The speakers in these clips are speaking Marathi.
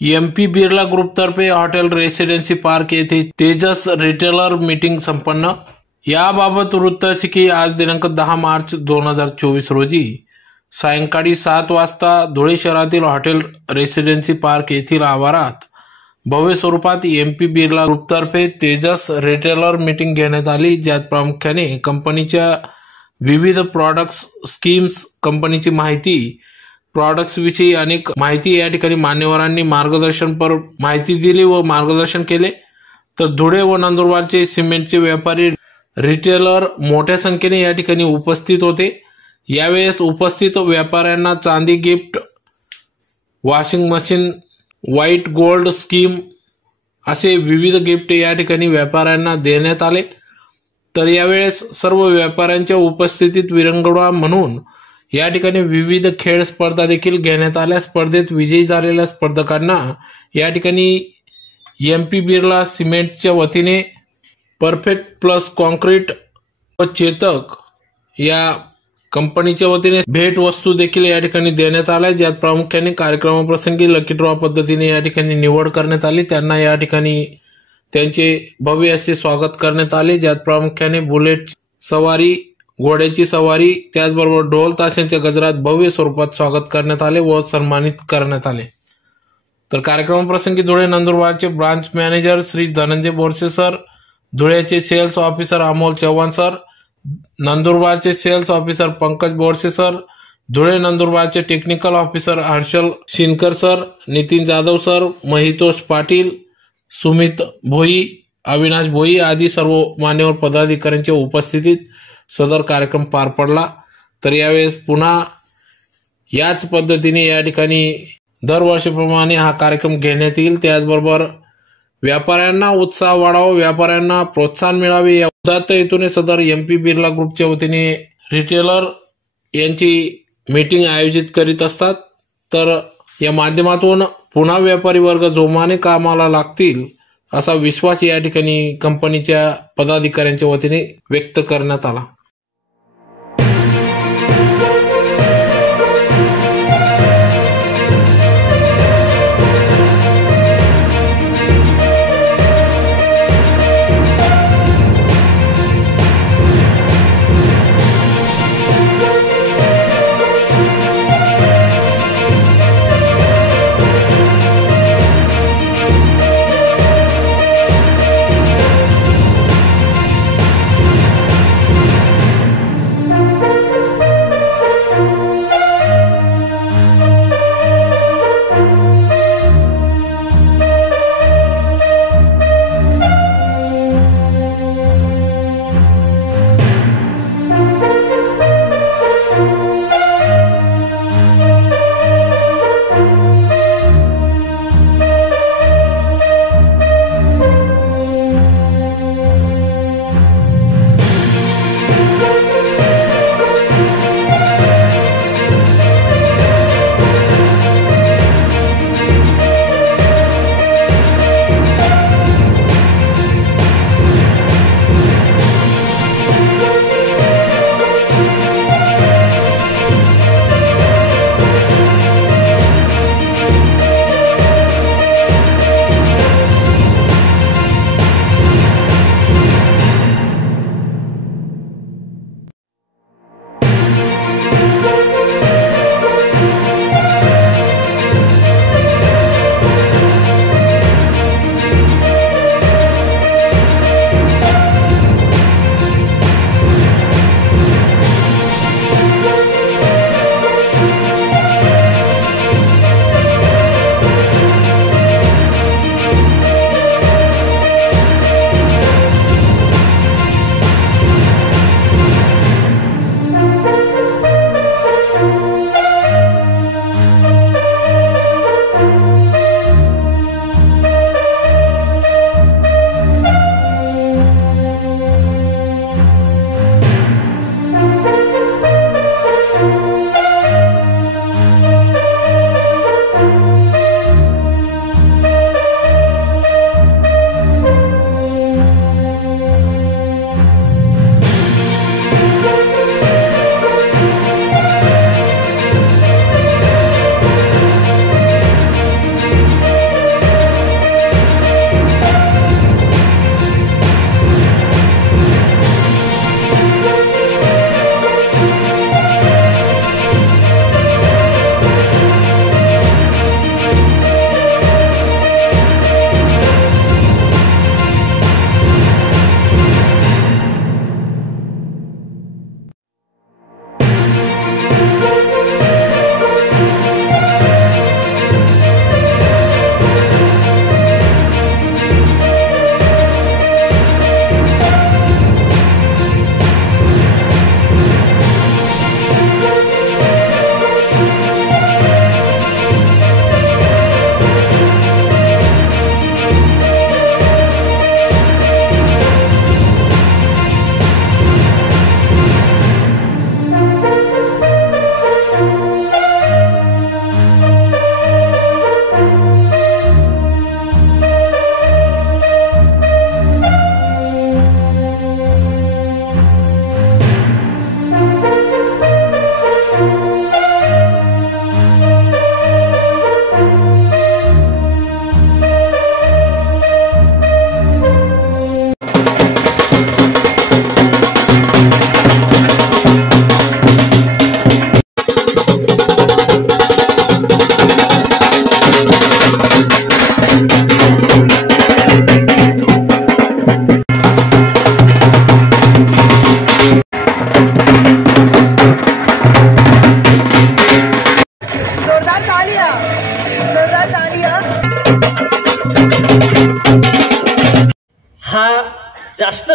MP बिर्ला ग्रुपतर्फे हॉटेल रेसिडेन्सी पार्क येथे तेजस रिटेलर मीटिंग संपन्न। याबाबत वृत्त असे की आज दिनांक 10 मार्च 2024 रोजी सायंकाळी 7 वाजता धुळे शहरातील हॉटेल रेसिडेन्सी पार्क येथील आवारात भव्य स्वरूपात MP बिर्ला ग्रुपतर्फे तेजस रिटेलर मीटिंग घेण्यात आली, ज्यात प्रामुख्याने कंपनीच्या विविध प्रोडक्ट्स, स्कीम्स, कंपनीची माहिती, प्रोडक्ट्स विषयी अनेक माहिती या ठिकाणी मान्यवरांनी मार्गदर्शनपर माहिती दिली व मार्गदर्शन केले। तर धुळे व नंदुरबारचे सिमेंटचे व्यापारी, रिटेलर मोठ्या संख्येने या ठिकाणी उपस्थित होते। यावेळेस उपस्थित व्यापाऱ्यांना चांदी gift, washing machine, white gold scheme असे विविध गिफ्ट या ठिकाणी व्यापाऱ्यांना देण्यात आले। तर यावेळेस सर्व व्यापाऱ्यांच्या उपस्थितीत विरंगुळा म्हणून या ठिकाणी विविध खेळ स्पर्धा देखील घेण्यात आल्या। स्पर्धेत विजयी झालेल्या स्पर्धकांना या ठिकाणी MP बिर्ला सिमेंटच्या वतीने परफेक्ट प्लस कॉन्क्रीट व चेतक या कंपनीच्या वतीने भेट वस्तू देखील या ठिकाणी देण्यात आल्या, ज्यात प्रामुख्याने कार्यक्रमाप्रसंगी लकी ड्रॉ पद्धतीने या ठिकाणी निवड करण्यात आली। त्यांना या ठिकाणी त्यांचे भव्य असे स्वागत करण्यात आले, ज्यात प्रामुख्याने बुलेट सवारी, घोड्याची सवारी, त्याचबरोबर ढोल ताशांच्या गजरात भव्य स्वरूपात स्वागत करण्यात आले व सन्मानित करण्यात आले। तर कार्यक्रमाप्रसंगी धुळे नंदुरबारचे branch manager Shri Dhananjay Borse sir, धुळ्याचे sales officer Amol Chavan sir, नंदुरबारचे sales officer Pankaj Borse sir, Dhule नंदुरबारचे technical officer Harshal Shinkar sir, Nitin Jadhav sir, Mahitosh Patil, Sumit Bhoi, Avinash Bhoi आदी सर्व मान्यवर पदाधिकाऱ्यांच्या उपस्थितीत सदर कार्यक्रम पार पडला। तर यावेळेस पुन्हा याच पद्धतीने या ठिकाणी दरवर्षीप्रमाणे हा कार्यक्रम घेण्यात येईल। त्याचबरोबर व्यापाऱ्यांना उत्साह वाढावा, व्यापाऱ्यांना प्रोत्साहन मिळावे या उदात्त हेतूने सदर MP बिर्ला ग्रुपच्या वतीने रिटेलर यांची मीटिंग आयोजित करीत असतात। तर या माध्यमातून पुन्हा व्यापारी वर्ग जोमाने कामाला लागतील असा विश्वास या ठिकाणी कंपनीच्या पदाधिकाऱ्यांच्या वतीने व्यक्त करण्यात आला।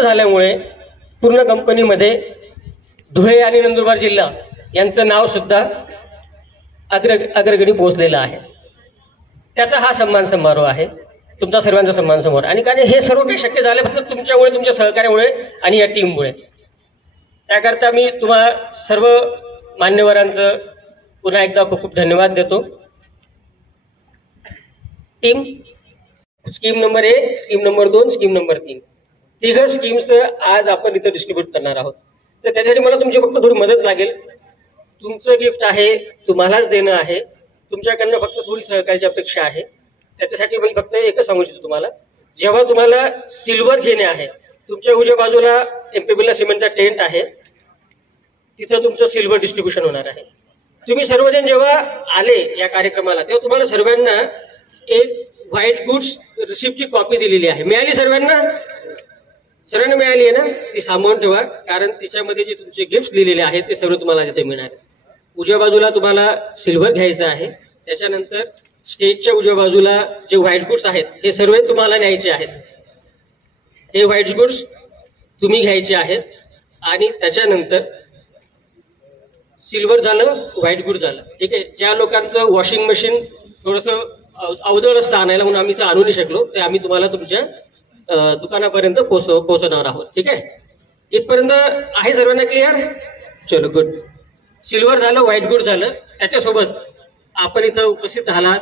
झाल्यामुळे पूर्ण कंपनीमध्ये धुळे आणि नंदुरबार जिल्हा यांचं नाव सुद्धा अग्रगणी पोहोचलेलं आहे. त्याचा हा सन्मान समारोह आहे, तुमचा सर्वांचा सन्मान समारोह. आणि कारण हे सर्व काही शक्य झालं फक्त तुमच्यामुळे, तुमच्या सहकार्यामुळे आणि या टीममुळे. त्याकरता मी तुम्हा सर्व मान्यवरांचं पुन्हा एकदा खूप खूप धन्यवाद देतो. Team scheme number 1, scheme number 2, scheme number 3 तिघ स्कीम्स आज आपण इथं डिस्ट्रीब्यूट करणार आहोत. तर त्यासाठी मला तुमची फक्त थोडी मदत लागेल. तुमचं गिफ्ट आहे, तुम्हालाच देणं आहे, तुमच्याकडनं फक्त थोडी सहकार्याची अपेक्षा आहे. त्याच्यासाठी मी फक्त एकच सांगू इच्छितो तुम्हाला, जेव्हा तुम्हाला सिल्वर घेणे आहे, तुमच्या उजव्या बाजूला एमपीबीला सिमेंटचा टेंट आहे, तिथं तुमचं सिल्वर डिस्ट्रीब्युशन होणार आहे. तुम्ही सर्वजण जेव्हा आले या कार्यक्रमाला तेव्हा तुम्हाला सर्वांना एक व्हाईट गुड्स रिसिप्टची कॉपी दिलेली आहे. मिळाली सर्वांना? सर्वांना मिळाली आहे ना? ती सांभाळून ठेवा, कारण तिच्यामध्ये जे तुमचे गिफ्ट लिहिलेले आहेत ते सर्व तुम्हाला तिथे मिळणार आहे. उजव्या बाजूला तुम्हाला सिल्वर घ्यायचं आहे, त्याच्यानंतर स्टेजच्या उजव्या बाजूला जे व्हाईट गुड्स आहेत हे सर्व तुम्हाला न्यायचे आहेत. हे व्हाईट गुड्स तुम्ही घ्यायचे आहेत. आणि त्याच्यानंतर सिल्वर झालं, व्हाईट गुड झालं, ठीक आहे. ज्या लोकांचं वॉशिंग मशीन थोडंसं अवजड असतं आणायला म्हणून आम्ही ते आणू नाही शकलो, ते आम्ही तुम्हाला तुमच्या दुकानापर्यंत पोहोचवणार आहोत, ठीक आहे. इथपर्यंत आहे सर्वांना क्लिअर? चलो गुड. सिल्वर झालं, व्हाईट गुड झालं. त्याच्यासोबत आपण इथं उपस्थित राहिलात,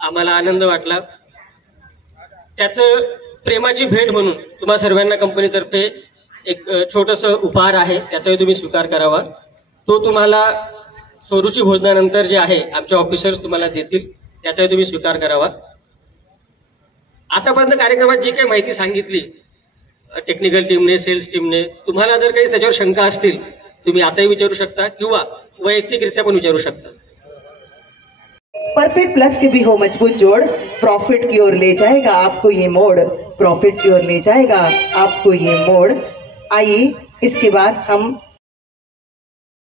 आम्हाला आनंद वाटला. त्याचं प्रेमाची भेट म्हणून तुम्हा सर्वांना कंपनीतर्फे एक छोटंसं उपहार आहे, त्याचाही तुम्ही स्वीकार करावा. तो तुम्हाला स्वरूची भोजनानंतर जे आहे आमचे ऑफिसर्स तुम्हाला देतील, त्याचाही तुम्ही स्वीकार करावा. आतापर्यंत कार्यक्रमात जी काही माहिती सांगितली टेक्निकल टीमने, सेल्स टीमने, तुम्हाला जर काही त्याच्यावर शंका असतील तुम्ही आताही विचारू शकता किंवा वैयक्तिकरित्या पण विचारू शकता. परफेक्ट प्लस के भी हो मजबूत जोड़, प्रॉफिट की ओर ले जाएगा आपको ये मोड़, प्रॉफिट की ओर ले जाएगा आपको ये मोड़. आइए इसके बाद हम